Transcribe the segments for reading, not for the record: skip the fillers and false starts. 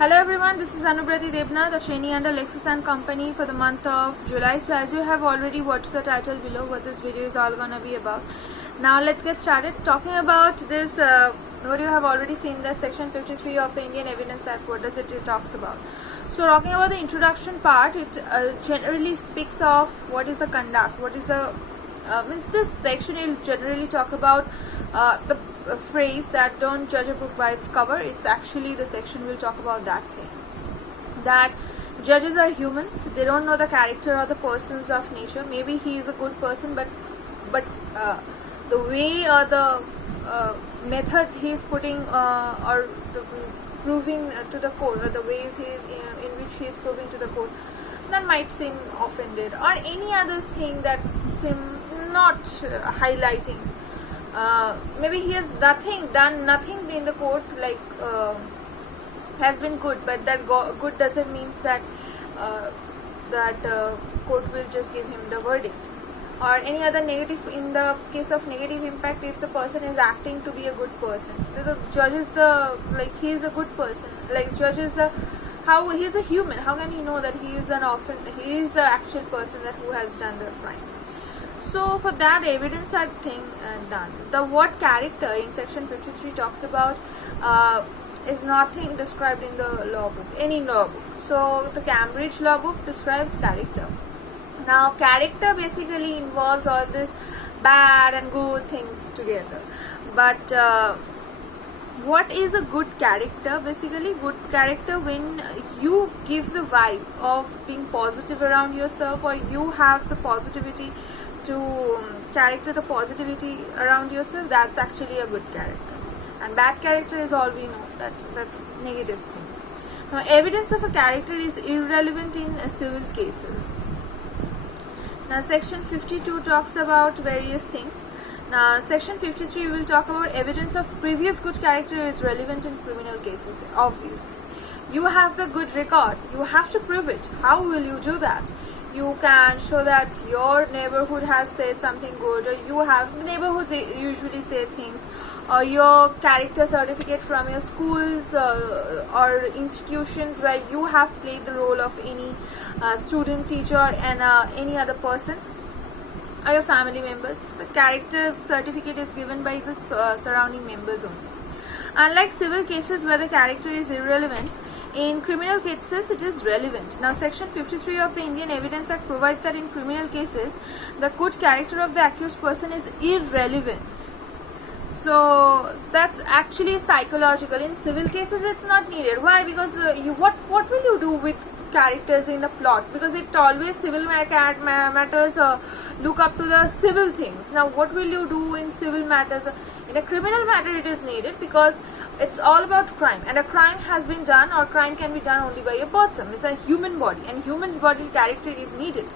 Hello everyone, this is Anubrati Devna, the trainee under Lexus and Company for the month of July. So as you have already watched the title below, what this video is all gonna be about. Now let's get started talking about this. What you have already seen, that section 53 of the Indian Evidence Act. What does it talks about? So talking about the introduction part, it generally speaks of what is a conduct, what is a means this section will generally talk about the phrase that don't judge a book by its cover. It's actually the section will talk about that thing, that judges are humans, they don't know the character or the persons of nature. Maybe he is a good person, but the way or the methods he is putting or the proving to the court, or the ways in which he is proving to the court, that might seem offended, or any other thing that seem not highlighting. Maybe he has done nothing in the court, like has been good, but that good doesn't mean that court will just give him the verdict. Or any other negative, in the case of negative impact, if the person is acting to be a good person, the judge is he is a good person, like judge is how he is a human, how can he know that he is he is the actual person that who has done the crime. So for that, evidence are thing done. The word character in section 53 talks about is nothing described in the law book, any law book. So the Cambridge law book describes character. Now character basically involves all this bad and good things together. But what is a good character? Basically, good character when you give the vibe of being positive around yourself, or you have the positivity to character, the positivity around yourself, that's actually a good character. And bad character is all we know, that's negative thing. Now evidence of a character is irrelevant in civil cases. Now section 52 talks about various things. Now section 53 will talk about evidence of previous good character is relevant in criminal cases. Obviously you have the good record, you have to prove it. How will you do that? You can show that your neighborhood has said something good, or you have neighborhoods usually say things, or your character certificate from your schools or institutions where you have played the role of any student, teacher, and any other person, or your family members. The character certificate is given by the surrounding members only. Unlike civil cases where the character is irrelevant, in criminal cases it is relevant. Now section 53 of the Indian Evidence Act provides that in criminal cases the good character of the accused person is irrelevant. So that's actually psychological. In civil cases it's not needed. Why? Because what will you do with characters in the plot? Because it always civil matters look up to the civil things. Now what will you do in civil matters? In a criminal matter it is needed, because it's all about crime, and a crime has been done, or crime can be done only by a person. It's a human body, and human body character is needed.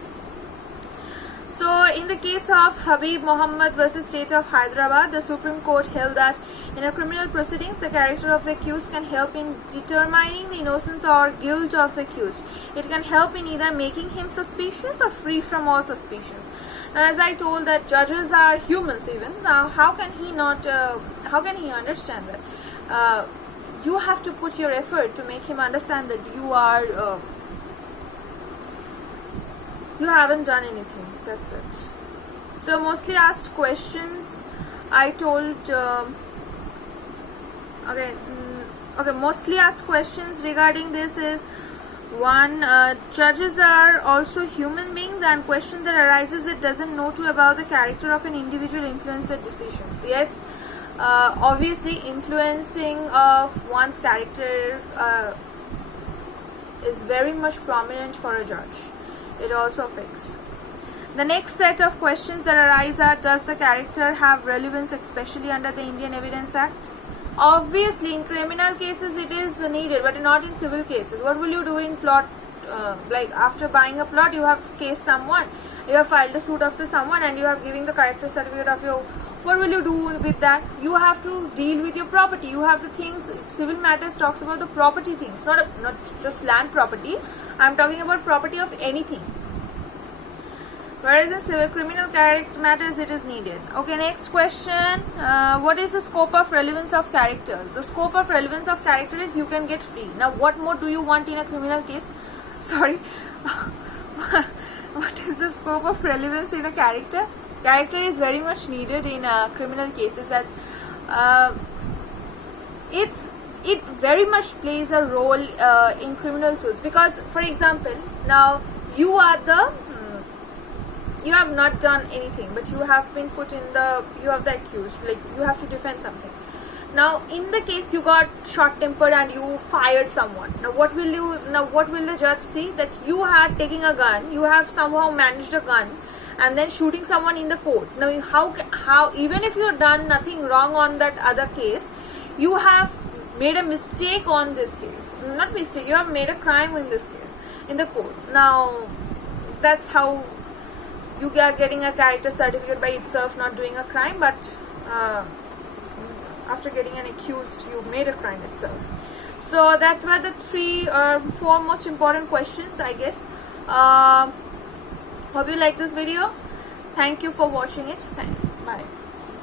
So in the case of Habib Mohammed versus State of Hyderabad, the Supreme Court held that in a criminal proceedings the character of the accused can help in determining the innocence or guilt of the accused. It can help in either making him suspicious or free from all suspicions. Now, as I told that judges are humans even. Now how can he not? How can he understand that? You have to put your effort to make him understand that you are you haven't done anything. That's it. So mostly asked questions, I told mostly asked questions regarding this is one, judges are also human beings, and question that arises, it doesn't know too about the character of an individual influence their decisions. Yes, obviously influencing of one's character is very much prominent for a judge. It also affects. The next set of questions that arise are, does the character have relevance, especially under the Indian Evidence Act? Obviously in criminal cases it is needed, but not in civil cases. What will you do in plot? Like after buying a plot, you have cased someone, you have filed a suit after someone, and you have given the character certificate of your. What will you do with that? You have to deal with your property. You have the things. Civil matters talks about the property things, not just land property. I am talking about property of anything. Whereas in civil criminal character matters, it is needed. Okay, next question. What is the scope of relevance of character? The scope of relevance of character is you can get free. Now, what more do you want in a criminal case? Sorry. What is the scope of relevance in a character? Character is very much needed in criminal cases, as it very much plays a role in criminal suits. Because, for example, now you are you have not done anything, but you have been put in you have the accused, like you have to defend something. Now, in the case you got short-tempered and you fired someone. Now, what will the judge see? That you had taken a gun, you have somehow managed a gun, and then shooting someone in the court. Now, how even if you have done nothing wrong on that other case, you have made a mistake on this case. Not mistake, you have made a crime in this case in the court. Now, that's how you are getting a character certificate by itself, not doing a crime, but after getting an accused, you made a crime itself. So that were the 3 or 4 most important questions, I guess. Hope you like this video. Thank you for watching it. Bye.